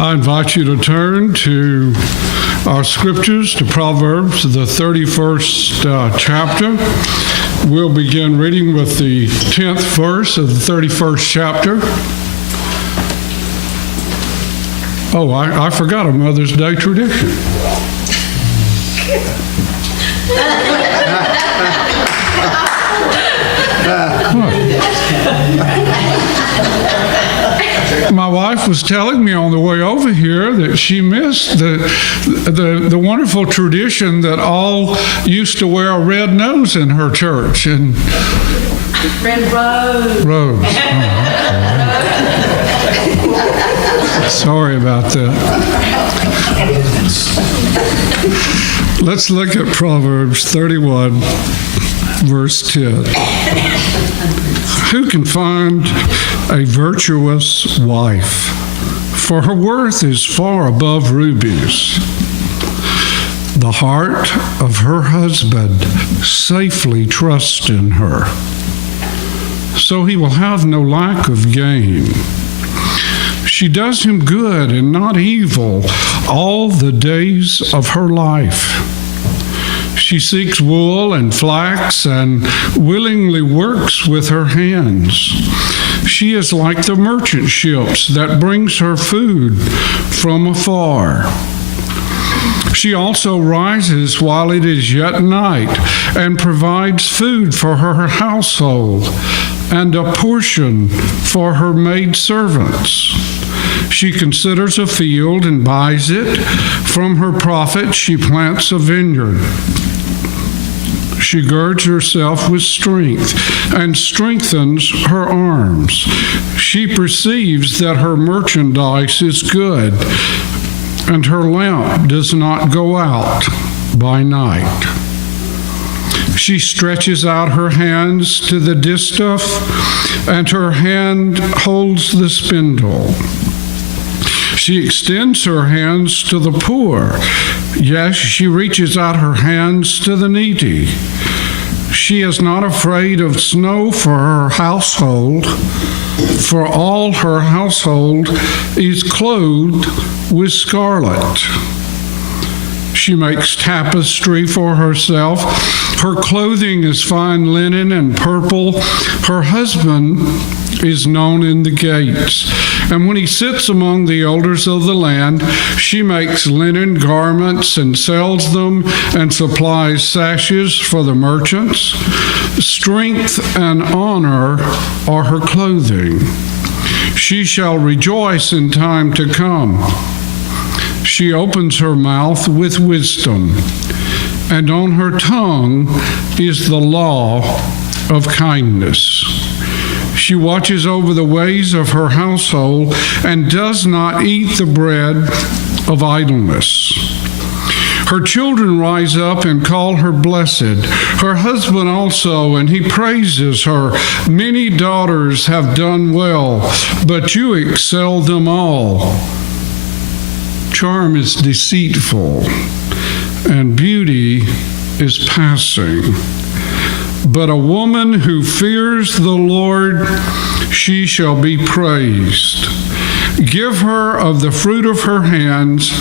I invite you to turn to our scriptures, to Proverbs, the 31st chapter. We'll begin reading with the 10th verse of the 31st chapter. Oh, I forgot a Mother's Day tradition. My wife was telling me on the way over here that she missed the wonderful tradition that all used to wear a red nose in her church. And red rose. Rose. Oh, sorry about that. Let's look at Proverbs 31, verse 10. Who can find a virtuous wife? For her worth is far above rubies. The heart of her husband safely trusts in her, so he will have no lack of gain. She does him good and not evil all the days of her life. She seeks wool and flax and willingly works with her hands. She is like the merchant ships that brings her food from afar. She also rises while it is yet night and provides food for her household and a portion for her maidservants. She considers a field and buys it. From her profit she plants a vineyard. She girds herself with strength and strengthens her arms. She perceives that her merchandise is good, and her lamp does not go out by night. She stretches out her hands to the distaff, and her hand holds the spindle. She extends her hands to the poor. Yes, she reaches out her hands to the needy. She is not afraid of snow for her household, for all her household is clothed with scarlet. She makes tapestry for herself. Her clothing is fine linen and purple. Her husband is known in the gates. And when he sits among the elders of the land, she makes linen garments and sells them and supplies sashes for the merchants. Strength and honor are her clothing. She shall rejoice in time to come. She opens her mouth with wisdom, and on her tongue is the law of kindness. She watches over the ways of her household and does not eat the bread of idleness. Her children rise up and call her blessed, her husband also, and he praises her. Many daughters have done well, but you excel them all. Charm is deceitful, and beauty is passing. But a woman who fears the Lord, she shall be praised. Give her of the fruit of her hands,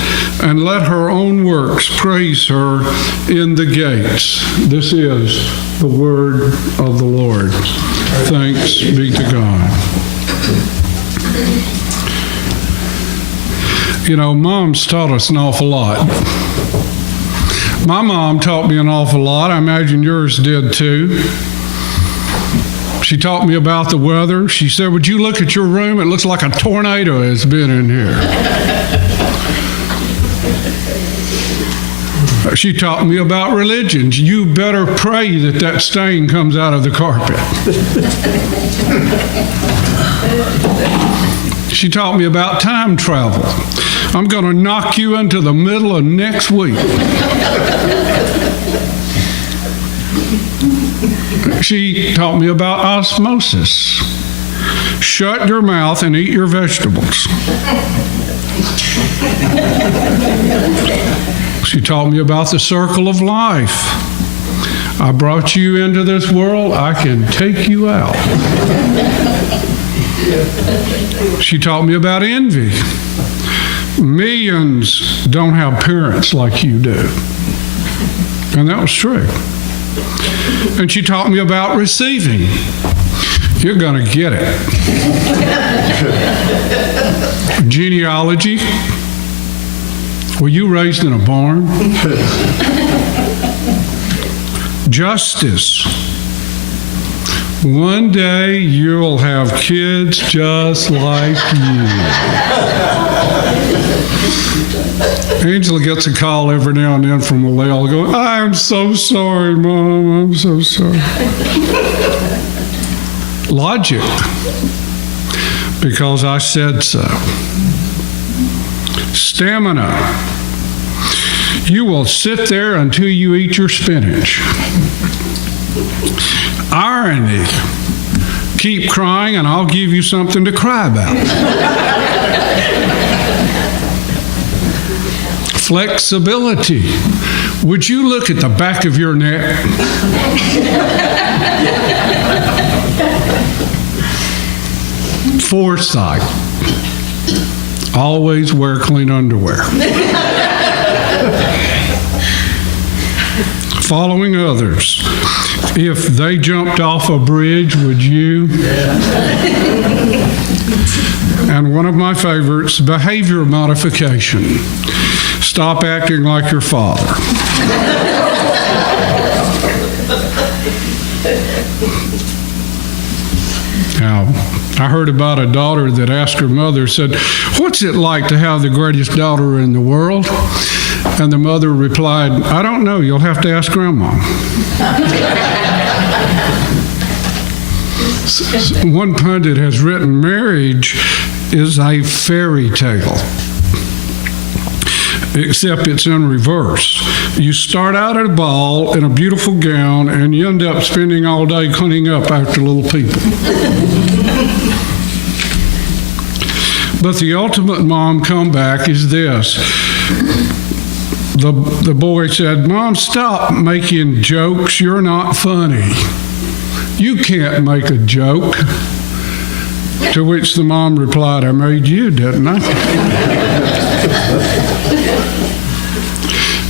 and let her own works praise her in the gates. This is the word of the Lord. Thanks be to God. You know, moms taught us an awful lot. My mom taught me an awful lot. I imagine yours did too. She taught me about the weather. She said, would you look at your room? It looks like a tornado has been in here. She taught me about religions. You better pray that that stain comes out of the carpet. She taught me about time travel. I'm going to knock you into the middle of next week. She taught me about osmosis. Shut your mouth and eat your vegetables. She taught me about the circle of life. I brought you into this world, I can take you out. She taught me about envy. Millions don't have parents like you do. And that was true. And she taught me about receiving. You're going to get it. Genealogy. Were you raised in a barn? Justice. One day you'll have kids just like you. Angela gets a call every now and then from Lyle going, I'm so sorry, Mom, I'm so sorry. Logic, because I said so. Stamina. You will sit there until you eat your spinach. Irony. Keep crying and I'll give you something to cry about. Flexibility. Would you look at the back of your neck? Foresight. Always wear clean underwear. Following others. If they jumped off a bridge, would you? And one of my favorites, behavior modification. Stop acting like your father. Now, I heard about a daughter that asked her mother, said, what's it like to have the greatest daughter in the world? And the mother replied, I don't know, you'll have to ask Grandma. One pundit has written, marriage is a fairy tale, except it's in reverse. You start out at a ball in a beautiful gown, and you end up spending all day cleaning up after little people. But the ultimate mom comeback is this. The boy said, Mom, stop making jokes. You're not funny. You can't make a joke. To which the mom replied, I made you, didn't I?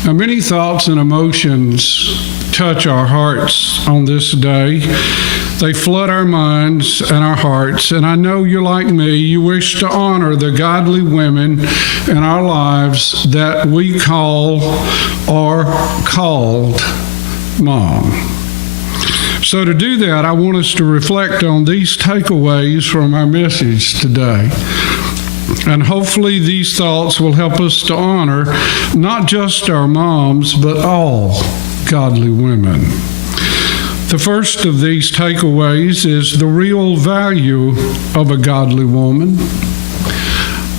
Now, many thoughts and emotions touch our hearts on this day. They flood our minds and our hearts, and I know you're like me. You wish to honor the godly women in our lives that we call or called Mom. So to do that, I want us to reflect on these takeaways from our message today. And hopefully these thoughts will help us to honor not just our moms, but all godly women. The first of these takeaways is the real value of a godly woman.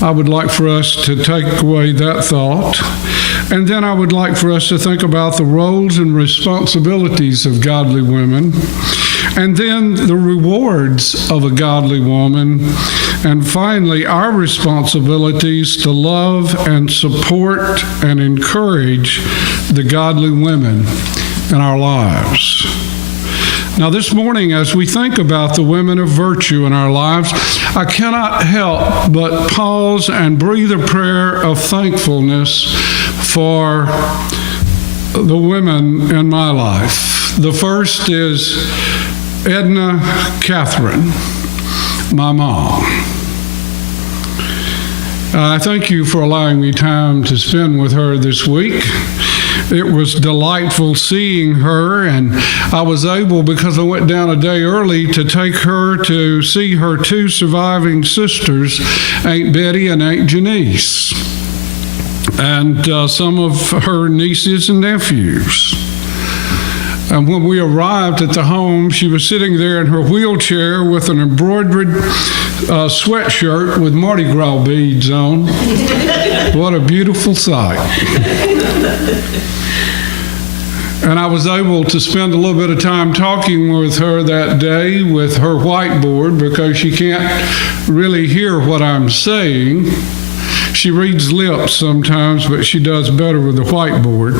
I would like for us to take away that thought. And then I would like for us to think about the roles and responsibilities of godly women. And then the rewards of a godly woman. And finally, our responsibilities to love and support and encourage the godly women in our lives. Now, this morning, as we think about the women of virtue in our lives, I cannot help but pause and breathe a prayer of thankfulness for the women in my life. The first is Edna Catherine, my mom. I thank you for allowing me time to spend with her this week. It was delightful seeing her, and I was able, because I went down a day early, to take her to see her two surviving sisters, Aunt Betty and Aunt Janice, and some of her nieces and nephews. And when we arrived at the home, she was sitting there in her wheelchair with an embroidered sweatshirt with Mardi Gras beads on. What a beautiful sight. And I was able to spend a little bit of time talking with her that day with her whiteboard, because she can't really hear what I'm saying. She reads lips sometimes, but she does better with the whiteboard.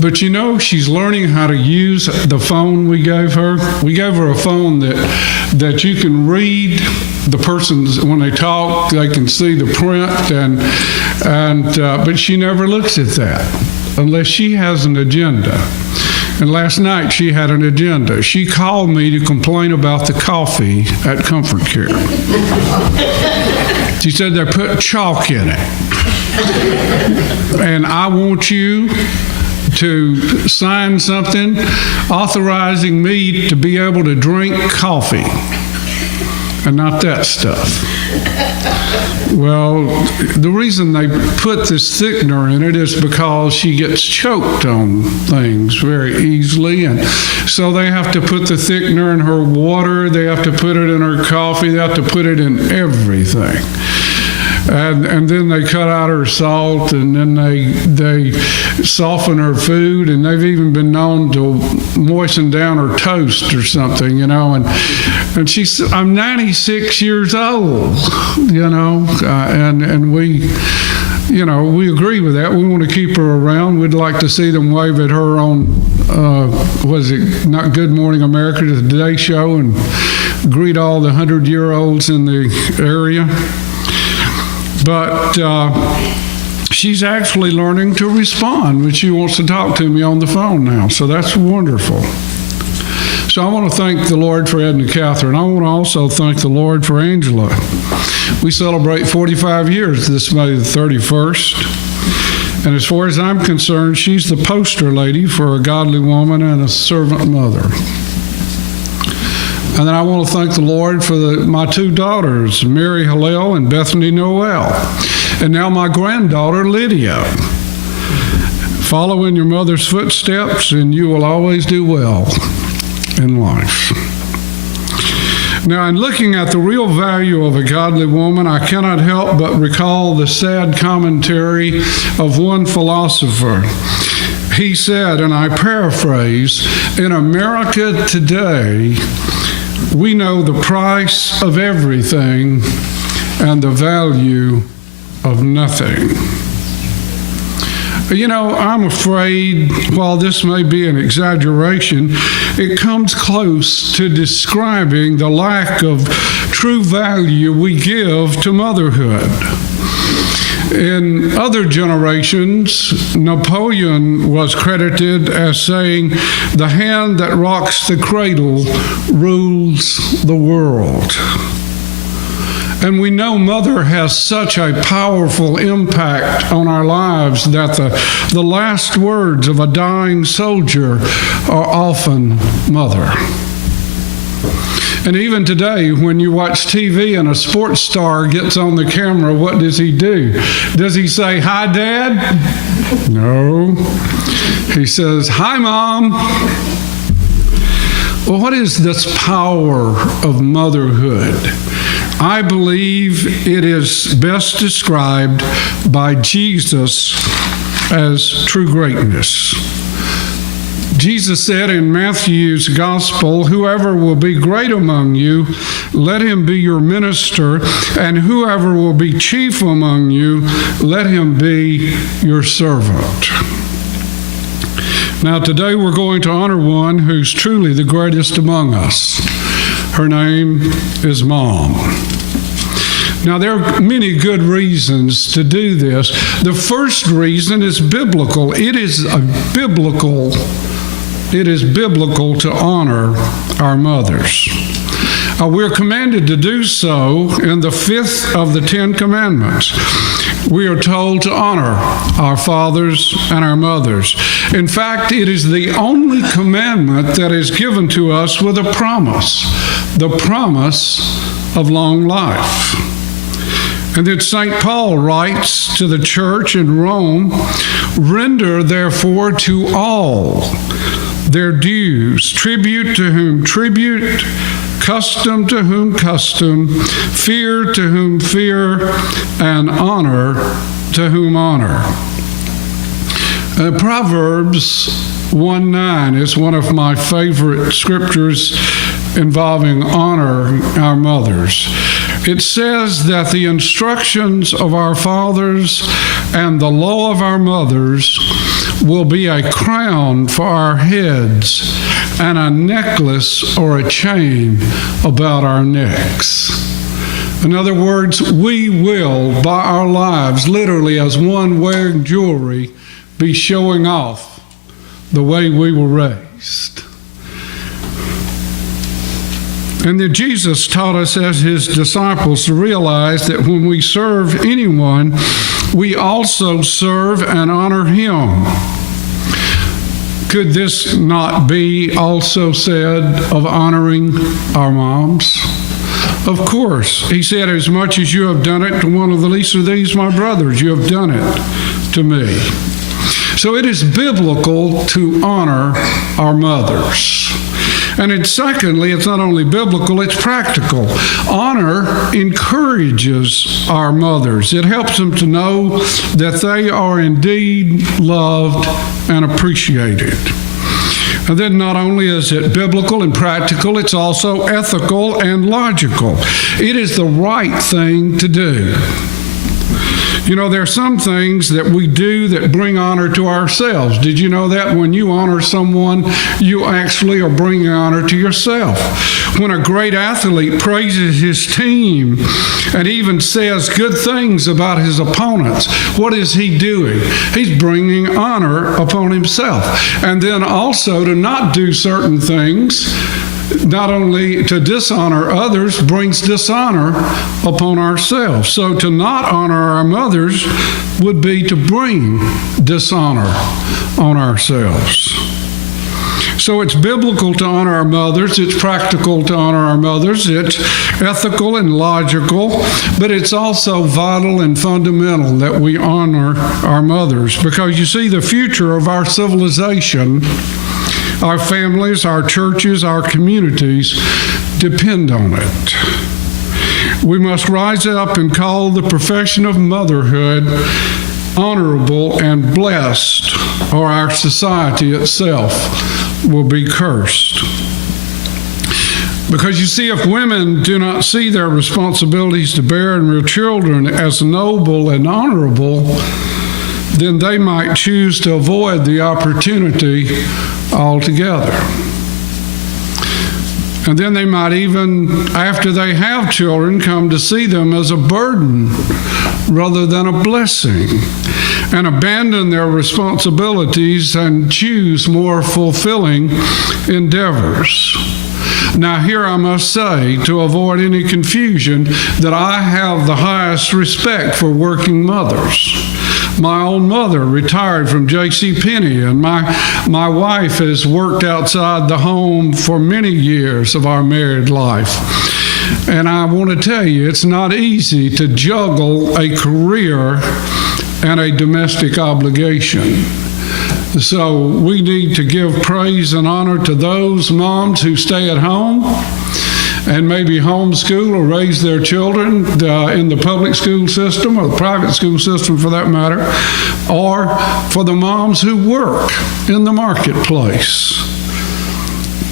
But you know, she's learning how to use the phone we gave her. We gave her a phone that you can read the person's, when they talk, they can see the print, but she never looks at that unless she has an agenda. And last night she had an agenda. She called me to complain about the coffee at Comfort Care. She said they put chalk in it. And I want you to sign something authorizing me to be able to drink coffee and not that stuff. Well, the reason they put this thickener in it is because she gets choked on things very easily, and so they have to put the thickener in her water, they have to put it in her coffee, they have to put it in everything. And then they cut out her salt, and then they soften her food, and they've even been known to moisten down her toast or something, And she's, I'm 96 years old, and we, we agree with that. We want to keep her around. We'd like to see them wave at her on, not Good Morning America, the Today Show, and greet all the 100-year-olds in the area. But she's actually learning to respond when she wants to talk to me on the phone now. So that's wonderful. So I want to thank the Lord for Ed and Catherine. I want to also thank the Lord for Angela. We celebrate 45 years this May the 31st. And as far as I'm concerned, she's the poster lady for a godly woman and a servant mother. And then I want to thank the Lord for my two daughters, Mary Hillel and Bethany Noel. And now my granddaughter, Lydia. Follow in your mother's footsteps, and you will always do well in life. Now, in looking at the real value of a godly woman, I cannot help but recall the sad commentary of one philosopher. He said, and I paraphrase, "In America today, we know the price of everything and the value of nothing." I'm afraid, while this may be an exaggeration, it comes close to describing the lack of true value we give to motherhood. In other generations, Napoleon was credited as saying, "The hand that rocks the cradle rules the world." And we know mother has such a powerful impact on our lives that the last words of a dying soldier are often mother. And even today, when you watch TV and a sports star gets on the camera, what does he do? Does he say, "Hi, Dad"? No. He says, "Hi, Mom." Well, what is this power of motherhood? I believe it is best described by Jesus as true greatness. Jesus said in Matthew's gospel, "Whoever will be great among you, let him be your minister, and whoever will be chief among you, let him be your servant." Now today we're going to honor one who's truly the greatest among us. Her name is Mom. Now, there are many good reasons to do this. The first reason is biblical. It is biblical to honor our mothers. We're commanded to do so in the 5th of the 10 Commandments. We are told to honor our fathers and our mothers. In fact, it is the only commandment that is given to us with a promise, the promise of long life. And then St. Paul writes to the church in Rome, "Render therefore to all their dues, tribute to whom tribute, custom to whom custom, fear to whom fear, and honor to whom honor." Proverbs 1:9 is one of my favorite scriptures involving honoring our mothers. It says that the instructions of our fathers and the law of our mothers will be a crown for our heads and a necklace or a chain about our necks. In other words, we will, by our lives, literally as one wearing jewelry, be showing off the way we were raised. And that Jesus taught us as his disciples to realize that when we serve anyone, we also serve and honor him. Could this not be also said of honoring our moms? Of course. He said, as much as you have done it to one of the least of these, my brothers, you have done it to me. So it is biblical to honor our mothers. And secondly, it's not only biblical, it's practical. Honor encourages our mothers. It helps them to know that they are indeed loved and appreciated. And then not only is it biblical and practical, it's also ethical and logical. It is the right thing to do. You know, there are some things that we do that bring honor to ourselves. Did you know that when you honor someone, you actually are bringing honor to yourself? When a great athlete praises his team and even says good things about his opponents, what is he doing? He's bringing honor upon himself. And then also to not do certain things, not only to dishonor others, brings dishonor upon ourselves. So to not honor our mothers would be to bring dishonor on ourselves. So it's biblical to honor our mothers, it's practical to honor our mothers, it's ethical and logical, but it's also vital and fundamental that we honor our mothers, because you see, the future of our civilization, our families, our churches, our communities depend on it. We must rise up and call the profession of motherhood honorable and blessed, or our society itself will be cursed. Because you see, if women do not see their responsibilities to bear and rear children as noble and honorable, then they might choose to avoid the opportunity altogether. And then they might even, after they have children, come to see them as a burden rather than a blessing, and abandon their responsibilities and choose more fulfilling endeavors. Now, here I must say, to avoid any confusion, that I have the highest respect for working mothers. My own mother retired from J.C. Penney, and my wife has worked outside the home for many years of our married life. And I want to tell you, it's not easy to juggle a career and a domestic obligation. So we need to give praise and honor to those moms who stay at home and maybe homeschool or raise their children in the public school system or the private school system for that matter, or for the moms who work in the marketplace.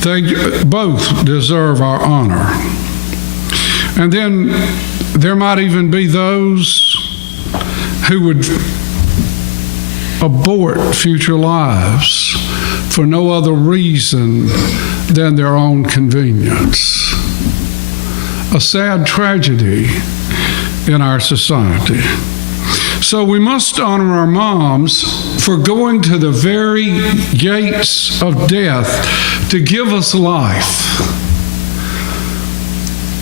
They both deserve our honor. And then there might even be those who would abort future lives for no other reason than their own convenience. A sad tragedy in our society. So we must honor our moms for going to the very gates of death to give us life.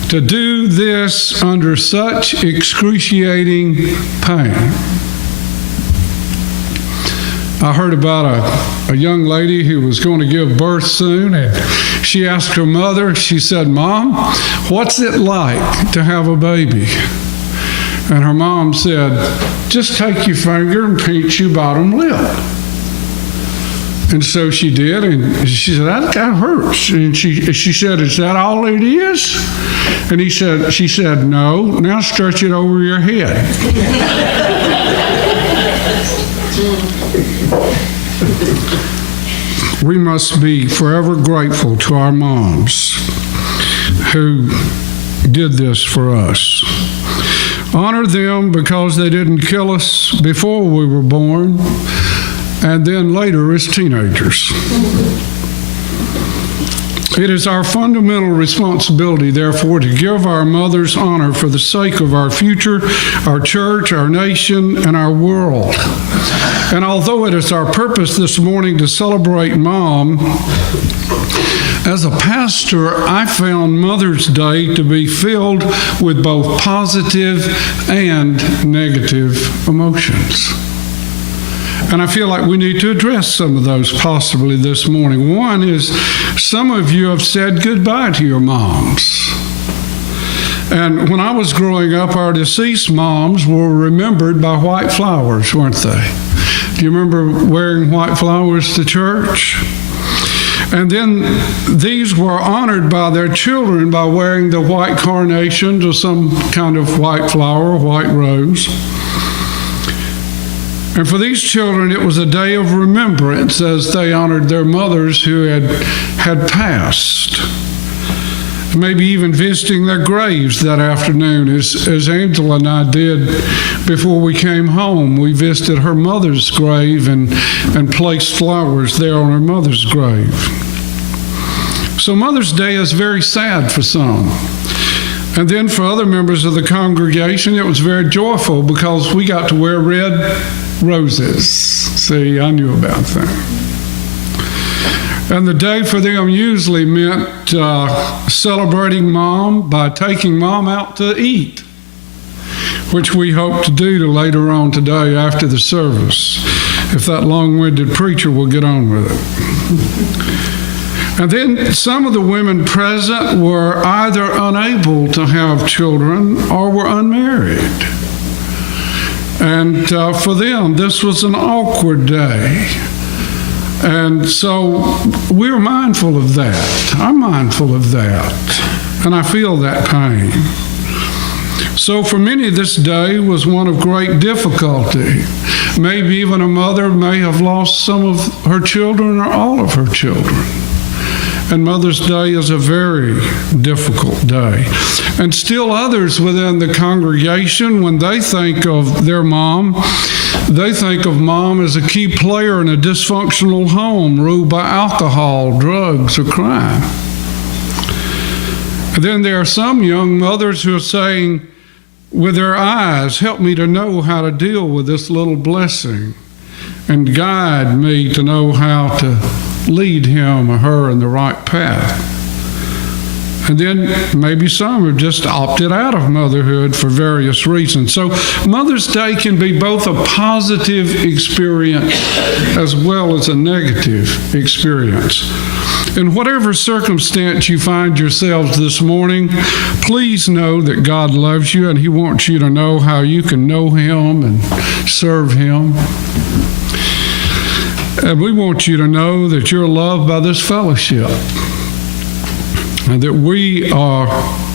To do this under such excruciating pain. I heard about a young lady who was going to give birth soon, and she asked her mother, she said, "Mom, what's it like to have a baby?" And her mom said, "Just take your finger and pinch your bottom lip." And so she did, and she said, "That hurts." And she said, "Is that all it is?" And she said, "No, now stretch it over your head." We must be forever grateful to our moms. who did this for us. Honor them because they didn't kill us before we were born, and then later as teenagers. It is our fundamental responsibility, therefore, to give our mothers honor for the sake of our future, our church, our nation, and our world. And although it is our purpose this morning to celebrate Mom, as a pastor, I found Mother's Day to be filled with both positive and negative emotions. And I feel like we need to address some of those possibly this morning. One is some of you have said goodbye to your moms. And when I was growing up, our deceased moms were remembered by white flowers, weren't they? Do you remember wearing white flowers to church? And then these were honored by their children by wearing the white carnations or some kind of white flower, white rose. And for these children, it was a day of remembrance as they honored their mothers who had passed. Maybe even visiting their graves that afternoon, as Angela and I did before we came home. We visited her mother's grave and placed flowers there on her mother's grave. So Mother's Day is very sad for some. And then for other members of the congregation, it was very joyful because we got to wear red roses. See, I knew about that. And the day for them usually meant celebrating Mom by taking Mom out to eat, which we hope to do later on today after the service, if that long-winded preacher will get on with it. And then some of the women present were either unable to have children or were unmarried. And for them, this was an awkward day. And so we're mindful of that. I'm mindful of that. And I feel that pain. So for many, this day was one of great difficulty. Maybe even a mother may have lost some of her children or all of her children. And Mother's Day is a very difficult day. And still others within the congregation, when they think of their mom, they think of Mom as a key player in a dysfunctional home ruled by alcohol, drugs, or crime. And then there are some young mothers who are saying with their eyes, help me to know how to deal with this little blessing and guide me to know how to lead him or her in the right path. And then maybe some have just opted out of motherhood for various reasons. So Mother's Day can be both a positive experience as well as a negative experience. In whatever circumstance you find yourselves this morning, please know that God loves you and He wants you to know how you can know Him and serve Him. And we want you to know that you're loved by this fellowship and that we are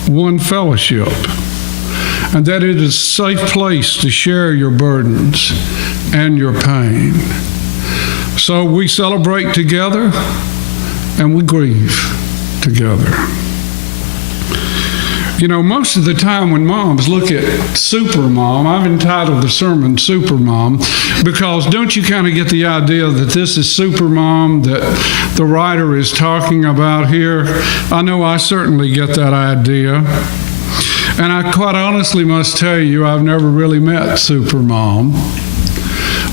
one fellowship and that it is a safe place to share your burdens and your pain. So we celebrate together and we grieve together. You know, most of the time when moms look at SUPERMOM, I've entitled the sermon SUPERMOM, because don't you kind of get the idea that this is SUPERMOM that the writer is talking about here? I know I certainly get that idea. And I quite honestly must tell you, I've never really met SUPERMOM,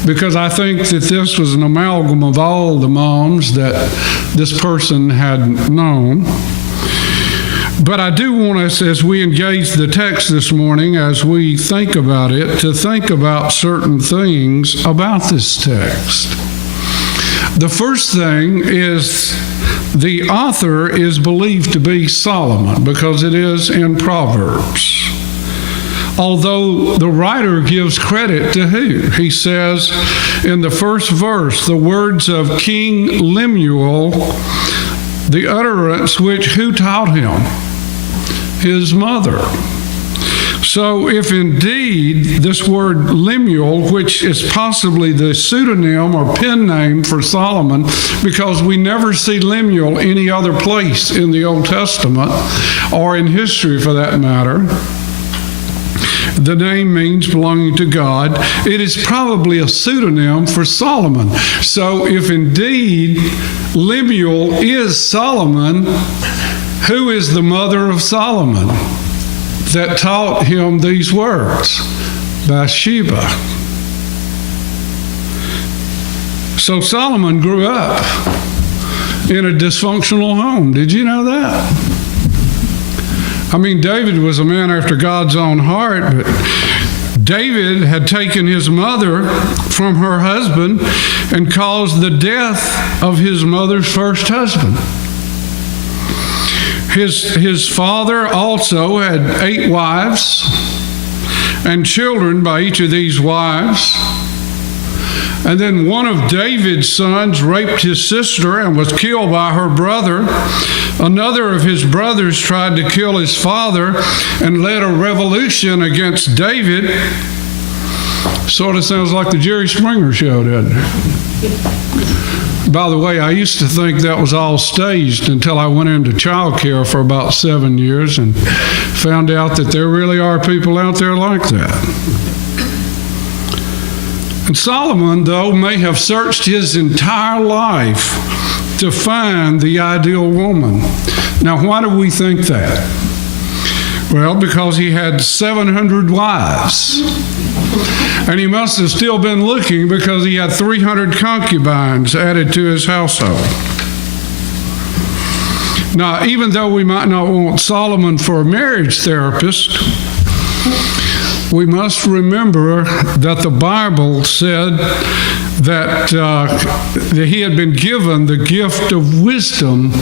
because I think that this was an amalgam of all the moms that this person had known. But I do want us, as we engage the text this morning, as we think about it, to think about certain things about this text. The first thing is the author is believed to be Solomon because it is in Proverbs. Although the writer gives credit to who? He says in the first verse, the words of King Lemuel, the utterance which who taught him? His mother. So if indeed this word Lemuel, which is possibly the pseudonym or pen name for Solomon, because we never see Lemuel any other place in the Old Testament, or in history for that matter, the name means belonging to God. It is probably a pseudonym for Solomon. So if indeed Lemuel is Solomon, who is the mother of Solomon that taught him these words? Bathsheba. So Solomon grew up in a dysfunctional home. Did you know that? I mean, David was a man after God's own heart, but David had taken his mother from her husband and caused the death of his mother's first husband. His father also had 8 wives and children by each of these wives. And then one of David's sons raped his sister and was killed by her brother. Another of his brothers tried to kill his father and led a revolution against David. Sort of sounds like the Jerry Springer show, doesn't it? By the way, I used to think that was all staged until I went into child care for about 7 years and found out that there really are people out there like that. And Solomon, though, may have searched his entire life to find the ideal woman. Now, why do we think that? Well, because he had 700 wives. And he must have still been looking because he had 300 concubines added to his household. Now, even though we might not want Solomon for a marriage therapist, we must remember that the Bible said that he had been given the gift of wisdom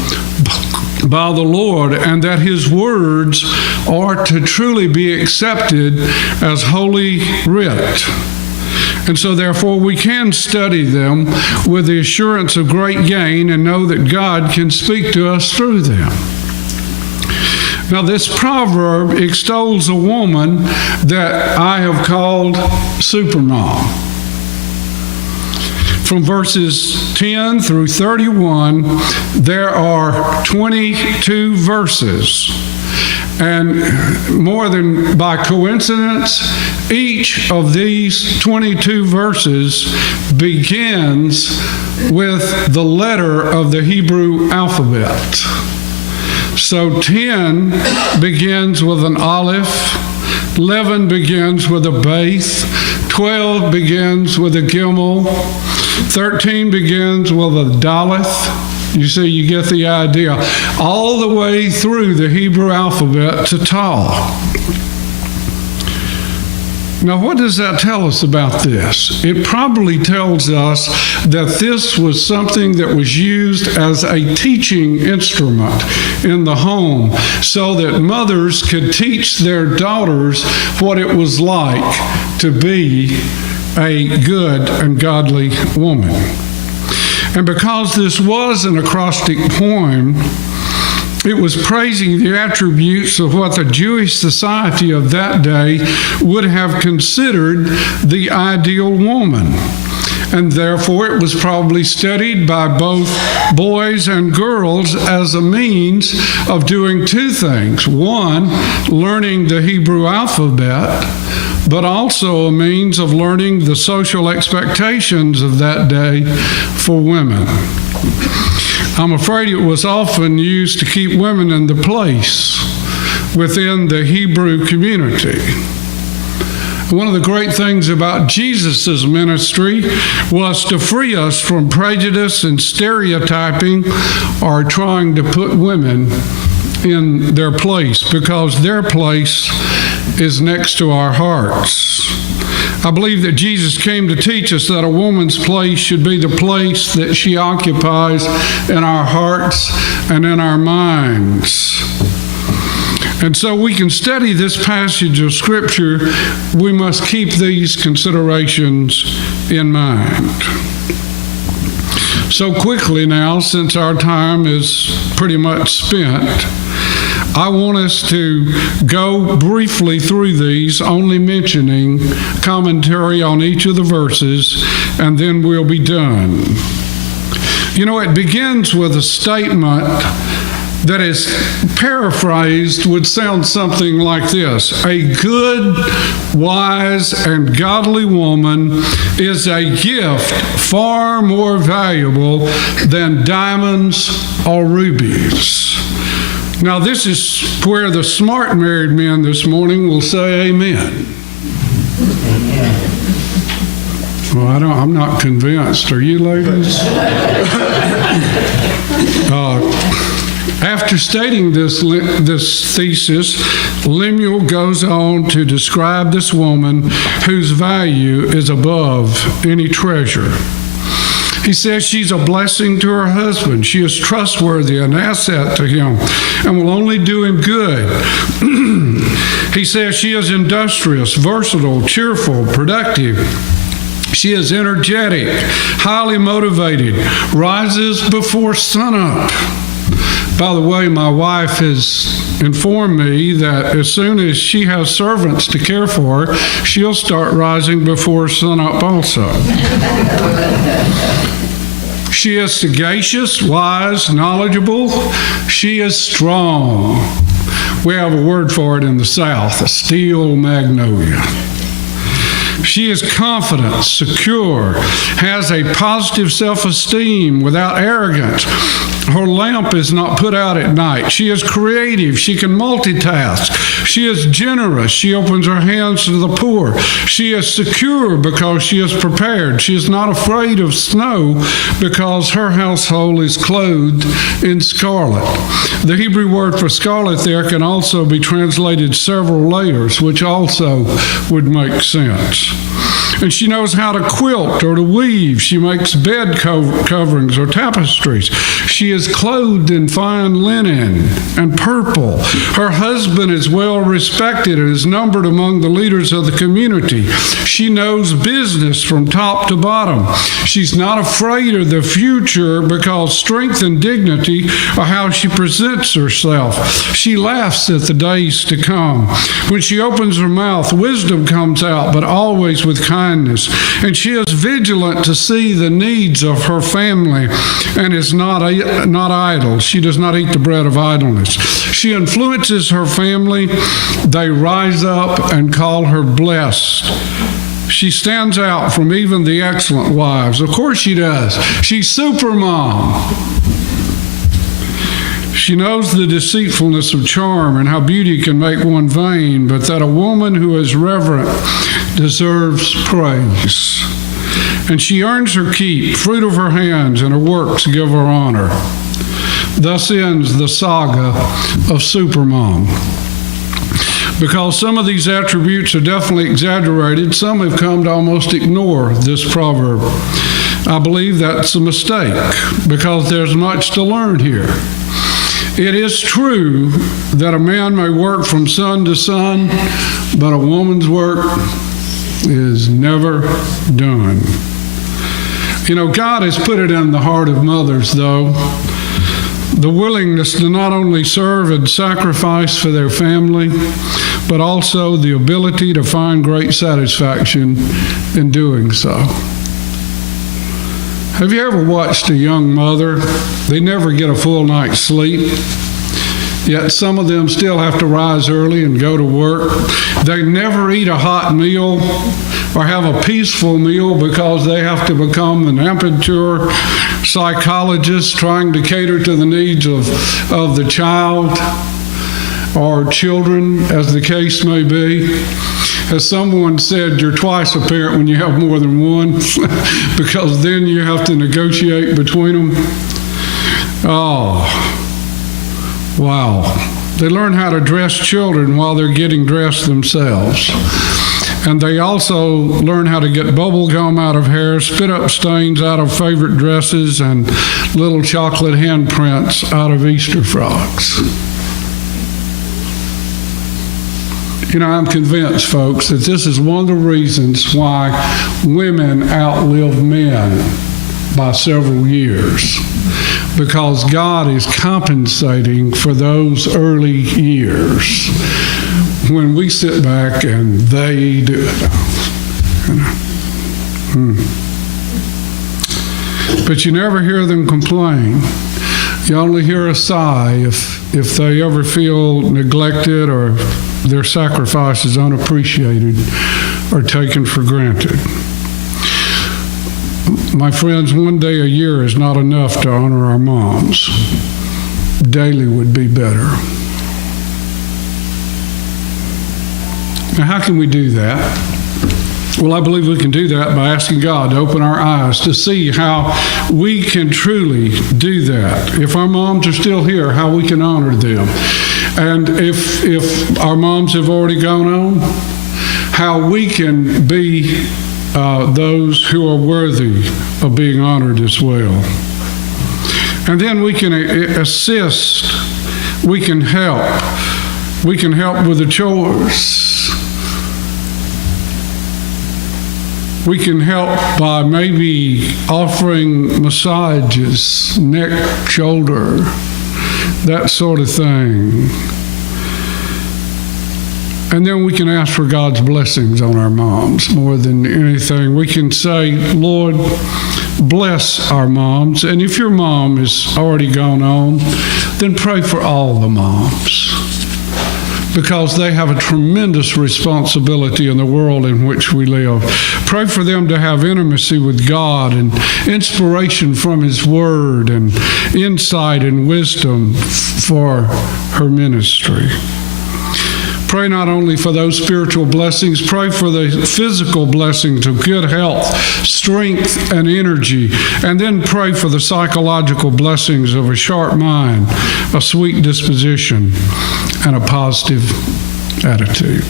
by the Lord, and that his words are to truly be accepted as holy writ. And so therefore we can study them with the assurance of great gain and know that God can speak to us through them. Now, this proverb extols a woman that I have called SUPERMOM. From verses 10 through 31, there are 22 verses. And more than by coincidence, each of these 22 verses begins with the letter of the Hebrew alphabet. So 10 begins with an aleph, 11 begins with a beth, 12 begins with a gimel, 13 begins with a daleth. You see, you get the idea. All the way through the Hebrew alphabet to Taw. Now, what does that tell us about this? It probably tells us that this was something that was used as a teaching instrument in the home so that mothers could teach their daughters what it was like to be a good and godly woman. And because this was an acrostic poem, it was praising the attributes of what the Jewish society of that day would have considered the ideal woman. And therefore, it was probably studied by both boys and girls as a means of doing two things. One, learning the Hebrew alphabet, but also a means of learning the social expectations of that day for women. I'm afraid it was often used to keep women in the place within the Hebrew community. One of the great things about Jesus' ministry was to free us from prejudice and stereotyping or trying to put women in their place, because their place is next to our hearts. I believe that Jesus came to teach us that a woman's place should be the place that she occupies in our hearts and in our minds. And so we can study this passage of Scripture. We must keep these considerations in mind. So quickly now, since our time is pretty much spent, I want us to go briefly through these, only mentioning commentary on each of the verses, and then we'll be done. You know, it begins with a statement that is paraphrased would sound something like this: a good, wise, and godly woman is a gift far more valuable than diamonds or rubies. Now, this is where the smart married men this morning will say amen. Well, I'm not convinced. Are you, ladies? After stating this thesis, Lemuel goes on to describe this woman whose value is above any treasure. He says she's a blessing to her husband. She is trustworthy, an asset to him, and will only do him good. He says she is industrious, versatile, cheerful, productive. She is energetic, highly motivated, rises before sunup. By the way, my wife has informed me that as soon as she has servants to care for, she'll start rising before sunup also. She is sagacious, wise, knowledgeable. She is strong. We have a word for it in the South, a steel magnolia. She is confident, secure, has a positive self-esteem without arrogance. Her lamp is not put out at night. She is creative. She can multitask. She is generous. She opens her hands to the poor. She is secure because she is prepared. She is not afraid of snow because her household is clothed in scarlet. The Hebrew word for scarlet there can also be translated several layers, which also would make sense. And she knows how to quilt or to weave. She makes bed coverings or tapestries. She is clothed in fine linen and purple. Her husband is well respected and is numbered among the leaders of the community. She knows business from top to bottom. She's not afraid of the future because strength and dignity are how she presents herself. She laughs at the days to come. When she opens her mouth, wisdom comes out, but always with kindness. And she is vigilant to see the needs of her family and is not idle. She does not eat the bread of idleness. She influences her family. They rise up and call her blessed. She stands out from even the excellent wives. Of course she does. She's SUPERMOM. She knows the deceitfulness of charm and how beauty can make one vain, but that a woman who is reverent deserves praise. And she earns her keep, fruit of her hands, and her works give her honor. Thus ends the saga of SUPERMOM. Because some of these attributes are definitely exaggerated, some have come to almost ignore this proverb. I believe that's a mistake, because there's much to learn here. It is true that a man may work from sun to sun, but a woman's work is never done. You know, God has put it in the heart of mothers, though, the willingness to not only serve and sacrifice for their family, but also the ability to find great satisfaction in doing so. Have you ever watched a young mother? They never get a full night's sleep, yet some of them still have to rise early and go to work. They never eat a hot meal or have a peaceful meal because they have to become an amateur psychologist trying to cater to the needs of the child or children, as the case may be. As someone said, you're twice a parent when you have more than one, because then you have to negotiate between them. Oh, wow. They learn how to dress children while they're getting dressed themselves. And they also learn how to get bubble gum out of hair, spit up stains out of favorite dresses, and little chocolate handprints out of Easter frogs. You know, I'm convinced, folks, that this is one of the reasons why women outlive men. by several years, because God is compensating for those early years when we sit back and they do it. But you never hear them complain. You only hear a sigh if they ever feel neglected or their sacrifice is unappreciated or taken for granted. My friends, one day a year is not enough to honor our moms. Daily would be better. Now, how can we do that? Well, I believe we can do that by asking God to open our eyes to see how we can truly do that. If our moms are still here, how we can honor them. And if our moms have already gone on, how we can be those who are worthy of being honored as well. And then we can assist, we can help with the chores. We can help by maybe offering massages, neck, shoulder, that sort of thing. And then we can ask for God's blessings on our moms more than anything. We can say, Lord, bless our moms. And if your mom has already gone on, then pray for all the moms, because they have a tremendous responsibility in the world in which we live. Pray for them to have intimacy with God and inspiration from His Word and insight and wisdom for her ministry. Pray not only for those spiritual blessings, pray for the physical blessings of good health, strength, and energy, and then pray for the psychological blessings of a sharp mind, a sweet disposition, and a positive attitude.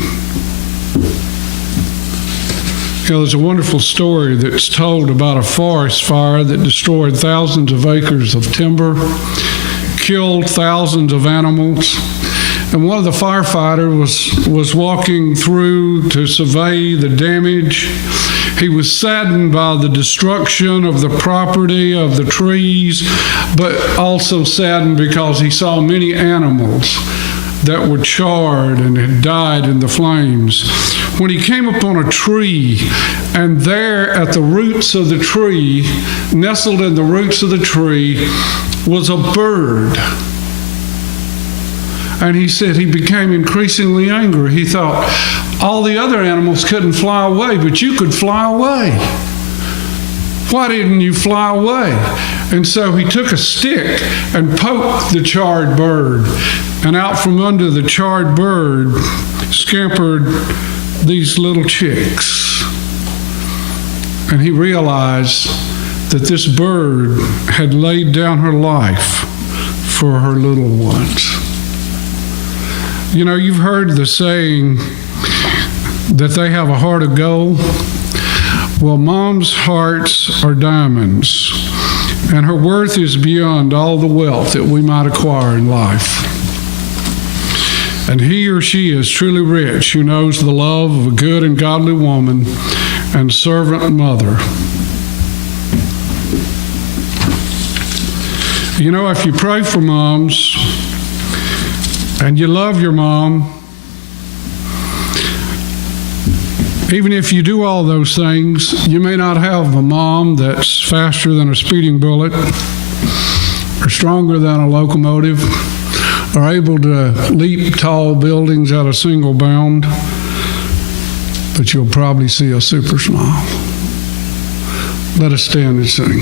You know, there's a wonderful story that's told about a forest fire that destroyed thousands of acres of timber, killed thousands of animals. And one of the firefighters was walking through to survey the damage. He was saddened by the destruction of the property, of the trees, but also saddened because he saw many animals that were charred and had died in the flames. When he came upon a tree, and there at the roots of the tree, nestled in the roots of the tree, was a bird. And he said he became increasingly angry. He thought, all the other animals couldn't fly away, but you could fly away. Why didn't you fly away? And so he took a stick and poked the charred bird. And out from under the charred bird scampered these little chicks. And he realized that this bird had laid down her life for her little ones. You know, you've heard the saying that they have a heart of gold. Well, Mom's hearts are diamonds, and her worth is beyond all the wealth that we might acquire in life. And he or she is truly rich who knows the love of a good and godly woman and servant mother. You know, if you pray for moms, and you love your mom, even if you do all those things, you may not have a mom that's faster than a speeding bullet or stronger than a locomotive or able to leap tall buildings at a single bound, but you'll probably see a super smile. Let us stand and sing.